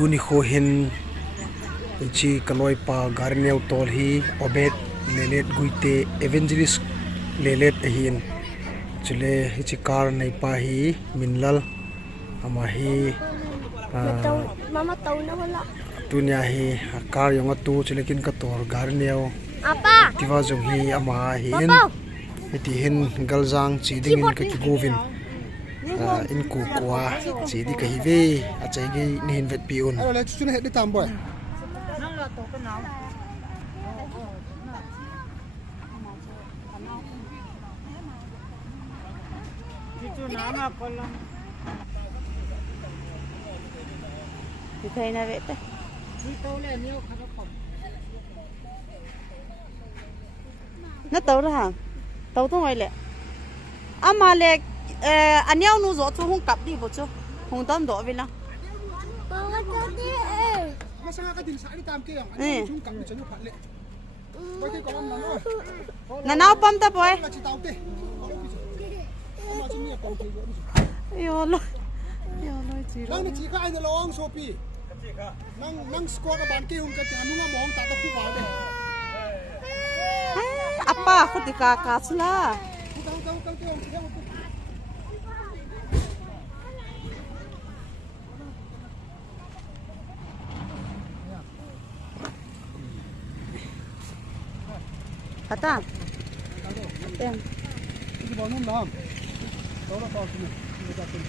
tuni kho hin ichi kaloi pa garneu tol hi obet lelet guite evangelist lelet hin chule ichi kar nei pa hi minlal ama hi mama tau na wala tunia hi kar yong tu chulekin ka tor garneu apa tiwa jong hi ama hin iti hin galjang chi ding in ka ki govin in ku kwa chi di ka hi ve a chai ge ni hin vet pi un le chu ne de tam boy thì thầy là vậy đấy nó tàu đó hả tàu tôi ngoài lẹ à mà lẹ anh nhau nu rồi tôi không cặp đi bộ chứ không tâm đó vì nào masang ka din sa ani tam ke yang ani chung kam chanu phatle boy ke kolam na no na nào pam ta boy la chi taute ma chi ni kom ke yo lo chi nang ni chi ka ai na long so pi nang score ka ban ke hum ka chanu ma mong ta ta khu wa de apa aku di kakak lah kau ke hum kata em ini bawa nom nam tahu lah tahu sini ini jatuh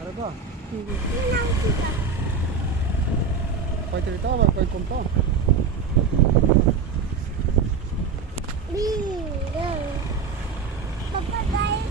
ada kah kau cerita apa kau kompa papa guys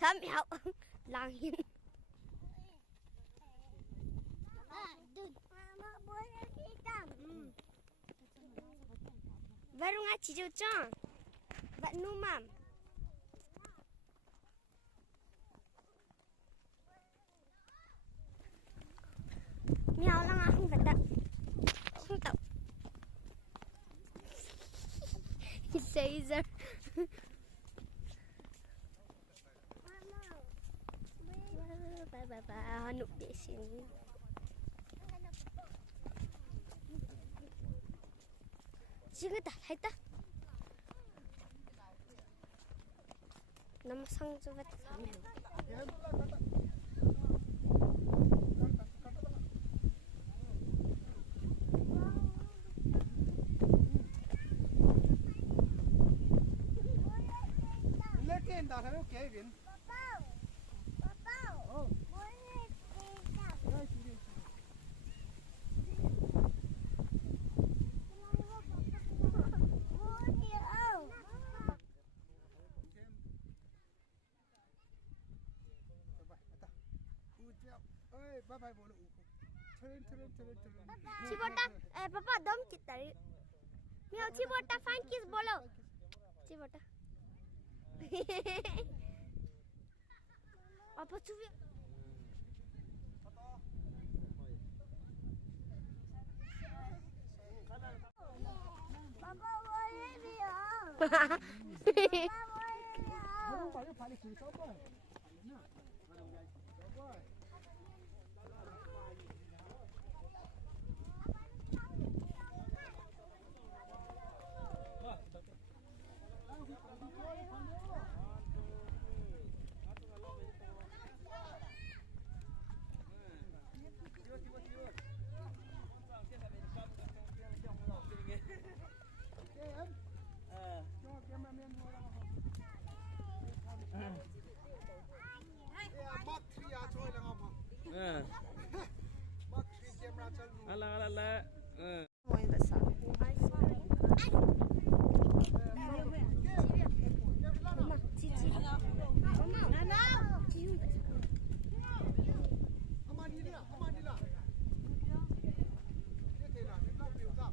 tham hiệu lang hin baru ngaji jujur bak numam miao lang aku benda không tahu Caesar hanuk di sini. Sini dah, hai dah. Nama sang coba sama. Lekin dah saya Kevin. Si Bota पापा दम चित्तरी मैं अच्छी बोटा फाइन किस बोलो अच्छी बोटा apa tu Papa boleh dia. Papa boleh dia. Mark 3 à chơi là ngon không? Mark 3 camera chơi. Ala. Moi vai sa. Mama, Cici. Mama, Nana. Amanila. Thế thế là nó biểu ra.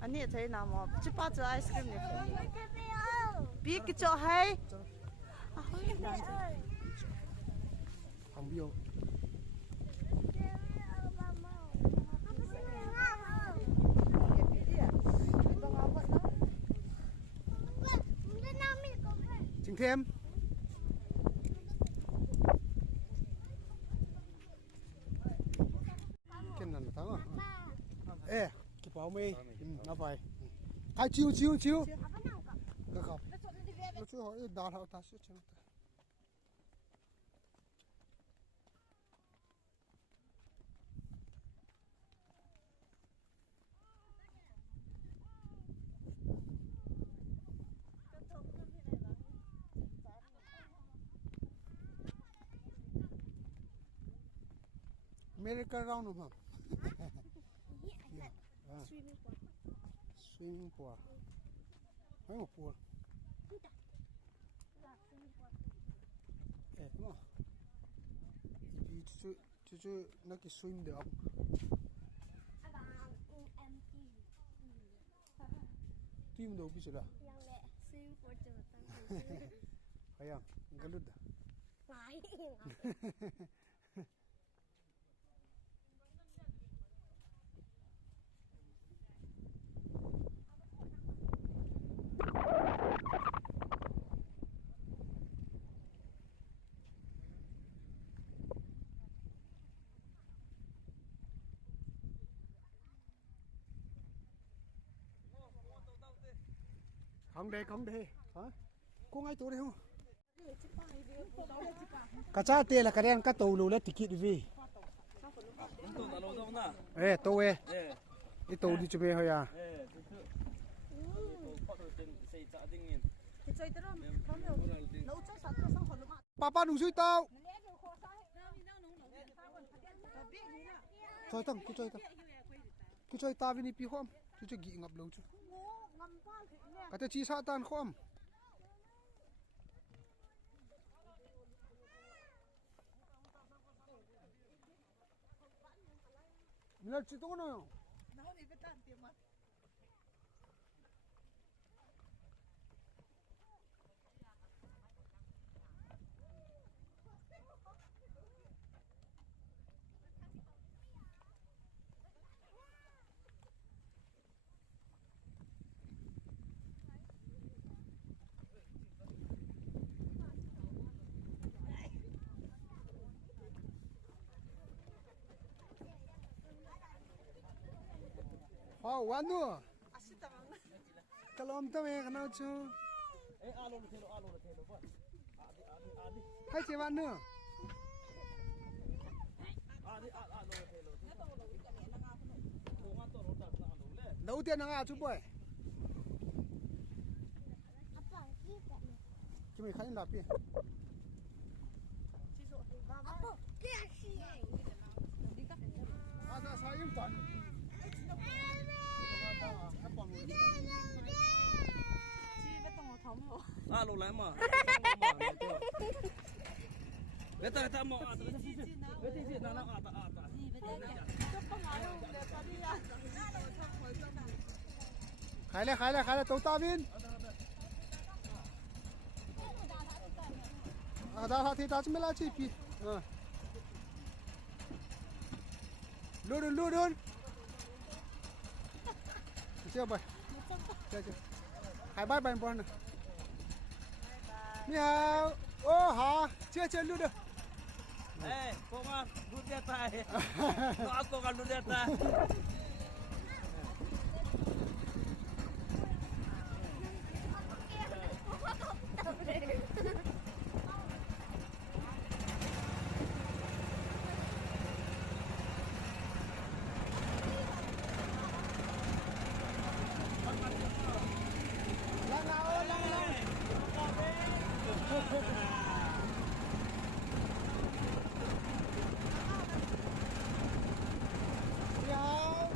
Anh ấy thấy nào mà chỉ ba giờ ice cream này. Biết cái chỗ hay. Không biết. Chính thêm. Cái này là thắng à? Ê, cái bảo mi, nó vậy. Thay chiếu. Cái cọc. Nó chưa hỏi đào hậu ta sẽ chẳng. America round không? Swimming pool. Hay một pool. Đúng không? Chú nó cái swim được không? Team đâu biết chưa? Swimming pool chưa tăng. Hay không? Cái lút à? Phải. Không đây hả? Có ngay chỗ đây không? Cả cha tiền là cái đen cá tàu lù lên ticket đi vì. Ê tàu ê. Cái tàu đi chụp hơi à? Papa nung suy tao. Chơi tăng, cứ chơi ta với ni pi không? Cứ chơi gị ngập lâu chứ. Cái tay chi sa tan không? Mình là chỉ tốt nào? One nữa. Kalom tao nghe cái nào chứ? Hay chế bạn nữa. Đầu tiên là chú bơi. Chúng mình khai làm gì? Sao im toàn? Chi cái tông thống hổ. Lô lại mà. Beta beta mo ata. Beta si nana ata ata. khai lại tàu ta viên đã thì ta chỉ mới là chi phí luôn chưa vậy chưa hai ba bàn bòn này miao ô hả chưa luôn được Eh, kau kan luda tay. Kau aku kan luda tay. miao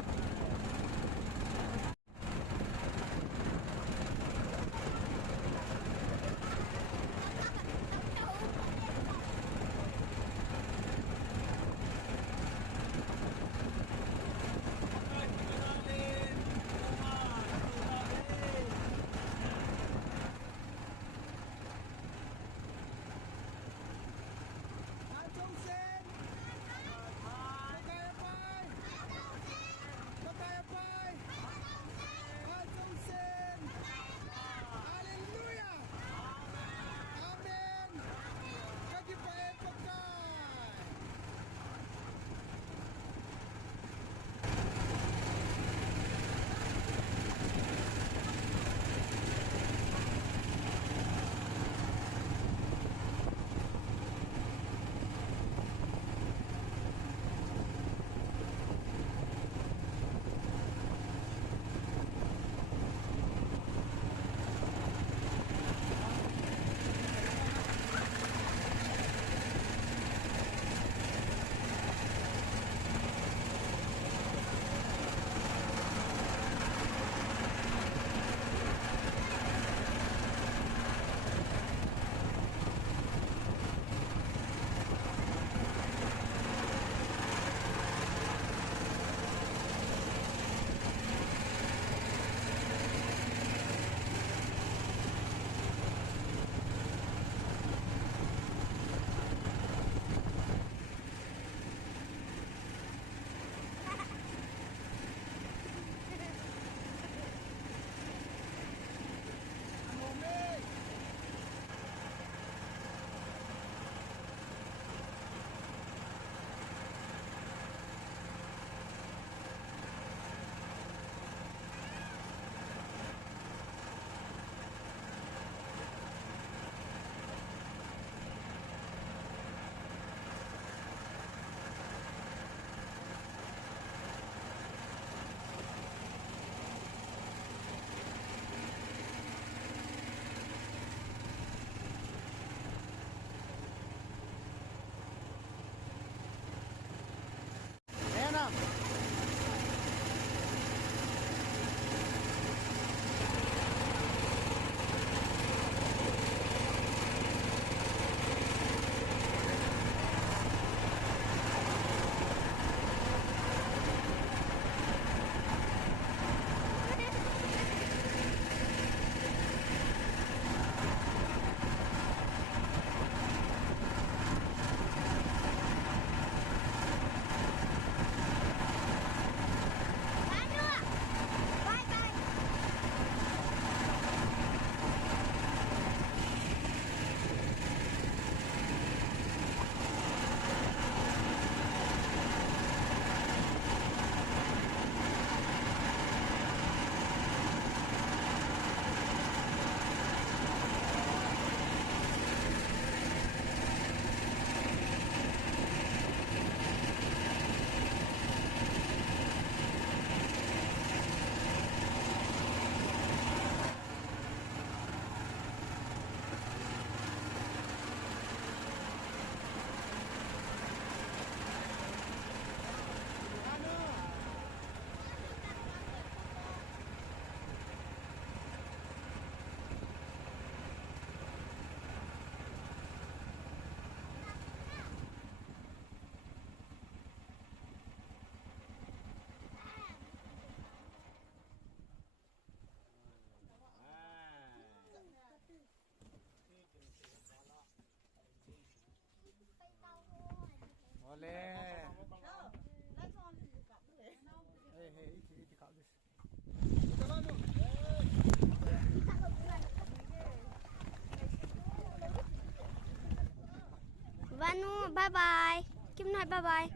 Vanu, bye bye. Kim nói bye bye.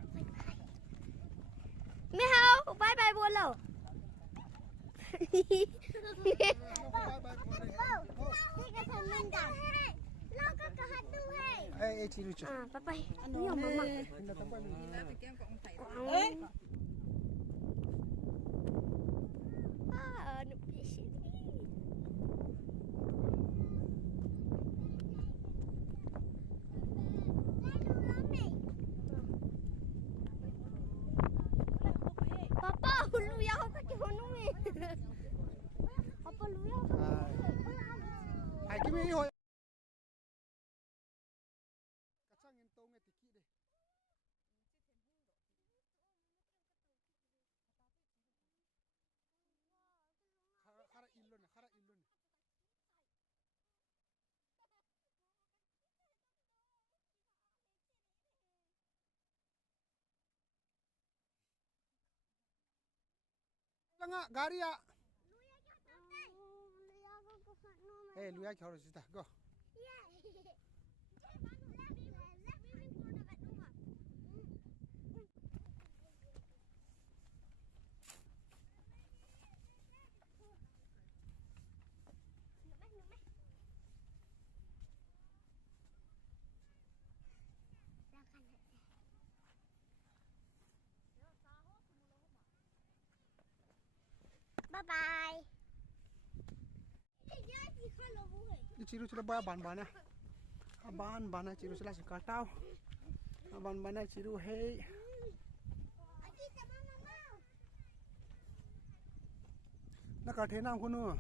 Mẹ hao, bye bye bolo. Ê chị Lucia. À, bye bye. Nhiều mama. À, nó bị xịt. Papa, hulu ya aku kaki hunu me. Papa hulu ya. Ai cái mấy hồi. Nga gari ya. Hey, luya kya ho sita go. Bye bye. Chị Lucia ba ban ban à. Ban ban chị Lucia là sự cả tao. Ban ban này chị Lu hey. Nó cả thế nào con nữa?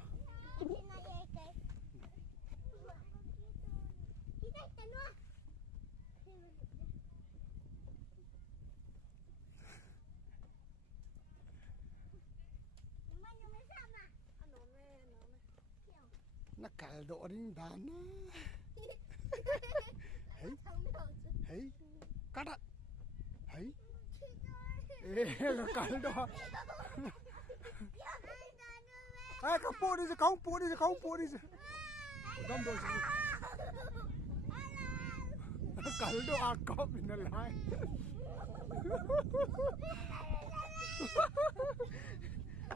Nó cả độ đi đàn hey hey cắt ạ hey nó cả độ ai cái po đi không po đi không po đi đâm đồ gì cả độ à có mình là lại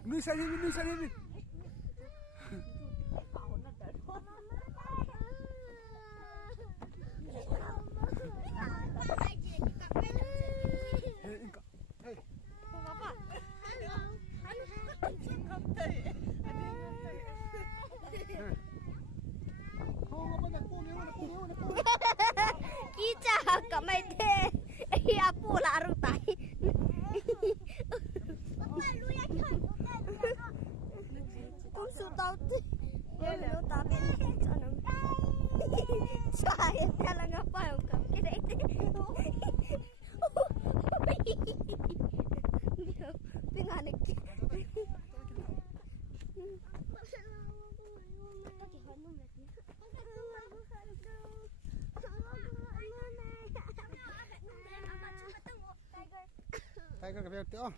nuôi sao đi Kita kamay de. Iya po laro tayo. Kung sutaw ti. Ano tabi sa nang. Sayang talaga pa yung kamay. Pinganik. Tiger cái béo teo.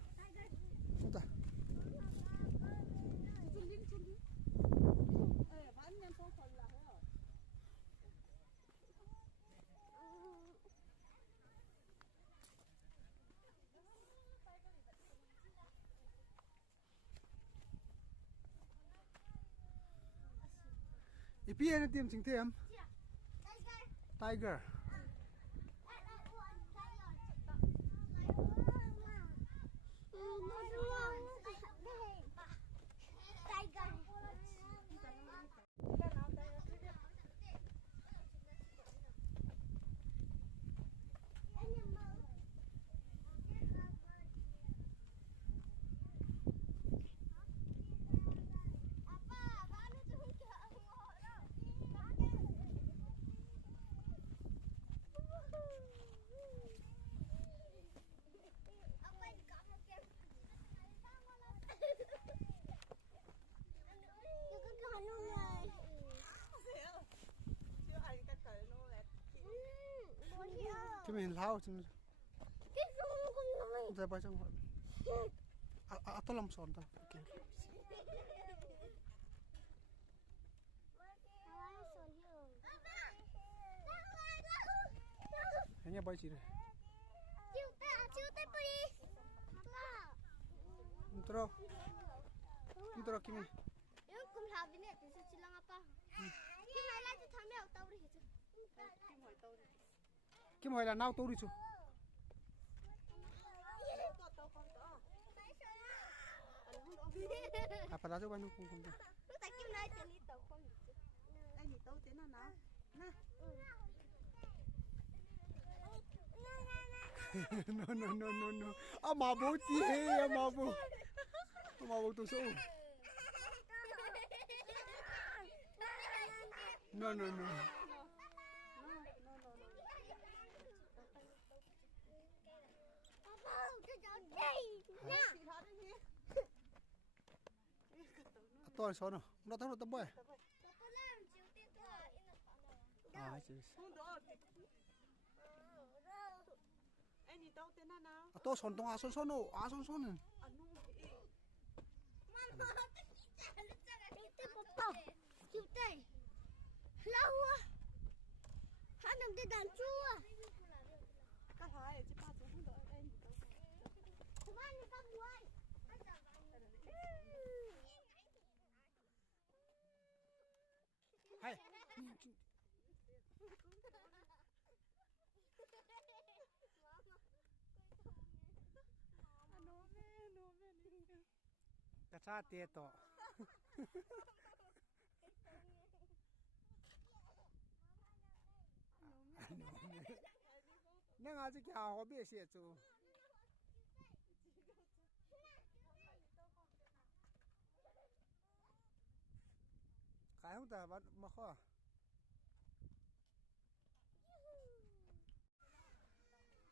Tốt à. Ipi anh tìm chính thế em. Tiger. Cái mình lao chứ. Ra bao trong họ. Tôi làm sòn ta. Okay. Hey. nghe bay chỉ rồi chiêu tay bơi Intro kimi Yung kum habi ne tin sa silang apa. Kim hai la tham mèo tàu đi chứ. Kim hỏi là nào tôi đi chú à phải là cho bao nhiêu không Lúc tại kim này tiền đi tàu không chứ. Anh đi tàu thế nào nào nè no à mà bố tí à mà bố tôi số no tôi số nào nó thằng nó tập bơi à chứ không đó anh đi tàu thế nào à tôi son tung à son nó à son này chịu tay lâu à hắn nằm đây đàn chua các hai chứ ba chú không đợi anh chúng anh đi các buổi hay cái cha tiệt to nè ngã chỉ kia họ biết gì chú cái không ta bắt mà khó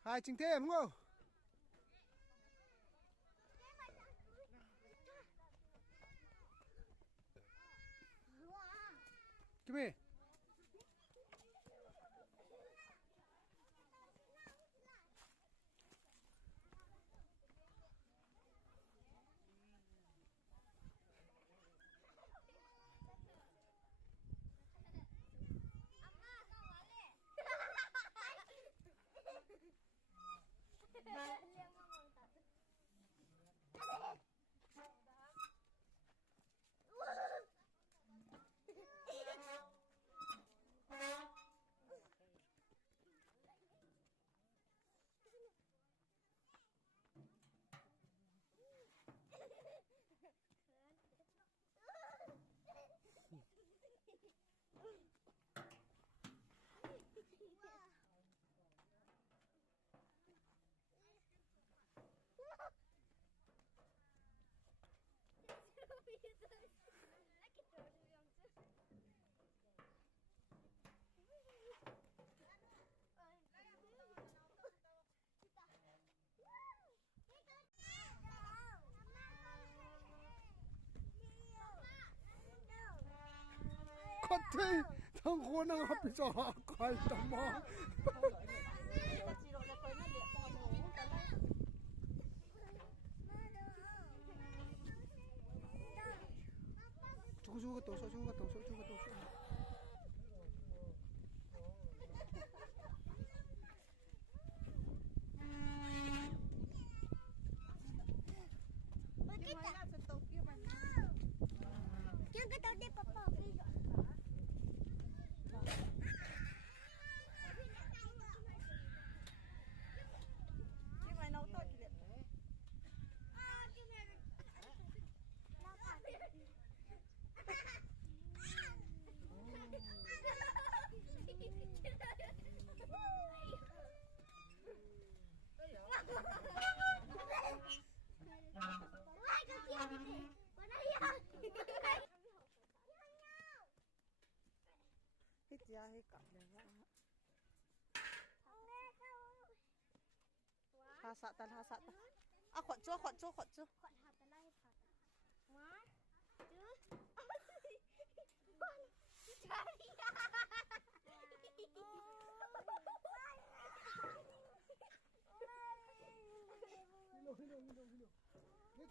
hai chính thêm không Kimi con thi thằng con đang học bị trò coi tầm mò chú cái tổ số Chưa cái tàu đi papa đi rồi. cái mày nấu tôi kìa hết giá hết cả rồi ha sạ ta à khoản chưa Khoản hạt ta lại hạt. Má.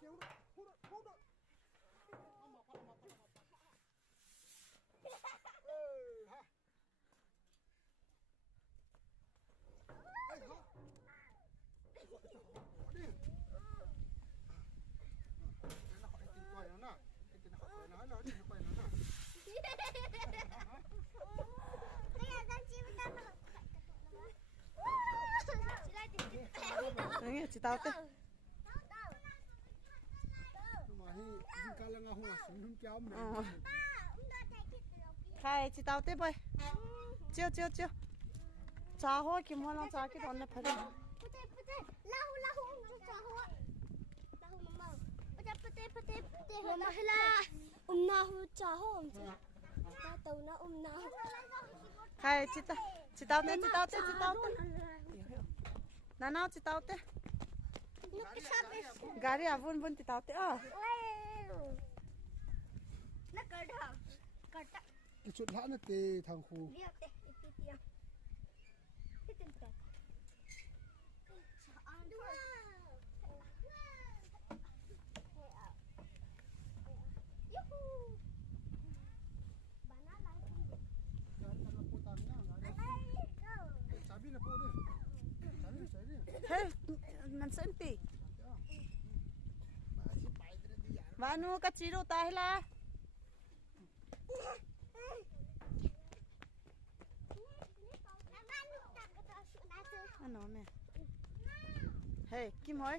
Chứ. Trời. nó khỏi tin quay nó nè tin khỏi quay nó tin quay nó nè Đấy, chị tao thế. mà hi cá lăng hoa xuống không kéo mình Khai chị tao thế bơi. Chiêu chiêu chiêu. Cha hoa kim hoa long cha cái đòn nó phải đi. Khai chị tao thế chị tao thế chị tao thế. Nào chị tao thế. Gari à vun vun chị tao thế à. cái chút hãn tê thằng khu sabi na po din sabi sabi Hey, nansen pi. Vanu ka chiro tai la. Ano me? Hey, Kim Hoi.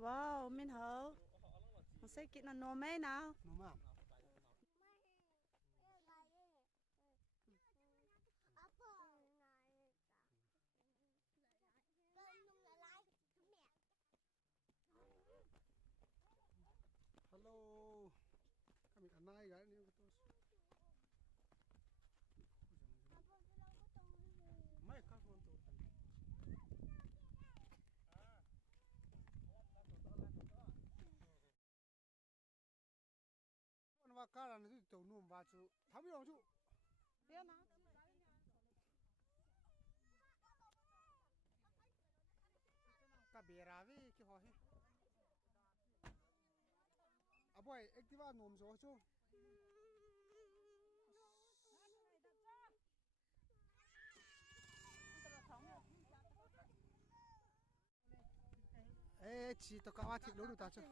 Wow, mình hở. Mình sẽ kỹ nó nô mấy nào. no ma hello kami anai ga ni ko mai ka ko to con va cara nó to num ba chu tham yong chu Biết nào. ka bera vi ki ho hi aboy activa nom zo chu ê chỉ to ka wa thịt lố ta chu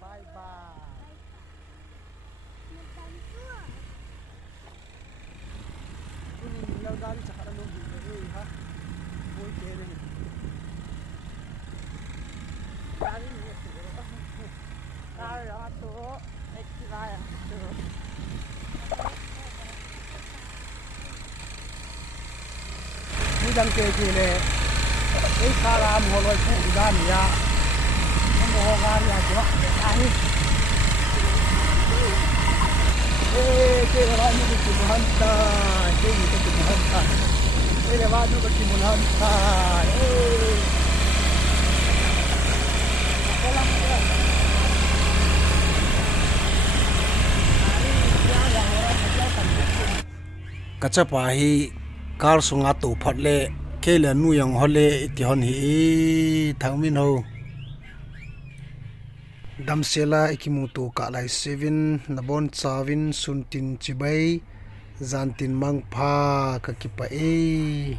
bye bye lâu ra đi chắc là luôn bị rồi ha vui chơi đây ra đi Ra rồi tố. Activa à. ni dang ke ki le ei kala mo loi pu da ni ya mo ho ga ya jo ai ke ra ni ki han ta ke ni ki han ta e ra nu ki mo han ta kachapa hi car sunga tu phatle kele nu yang hole ti hon hi thangmin ho damsela ikimutu ka lai 7 nabon chawin suntin chibai zantin mangpha ka kipa e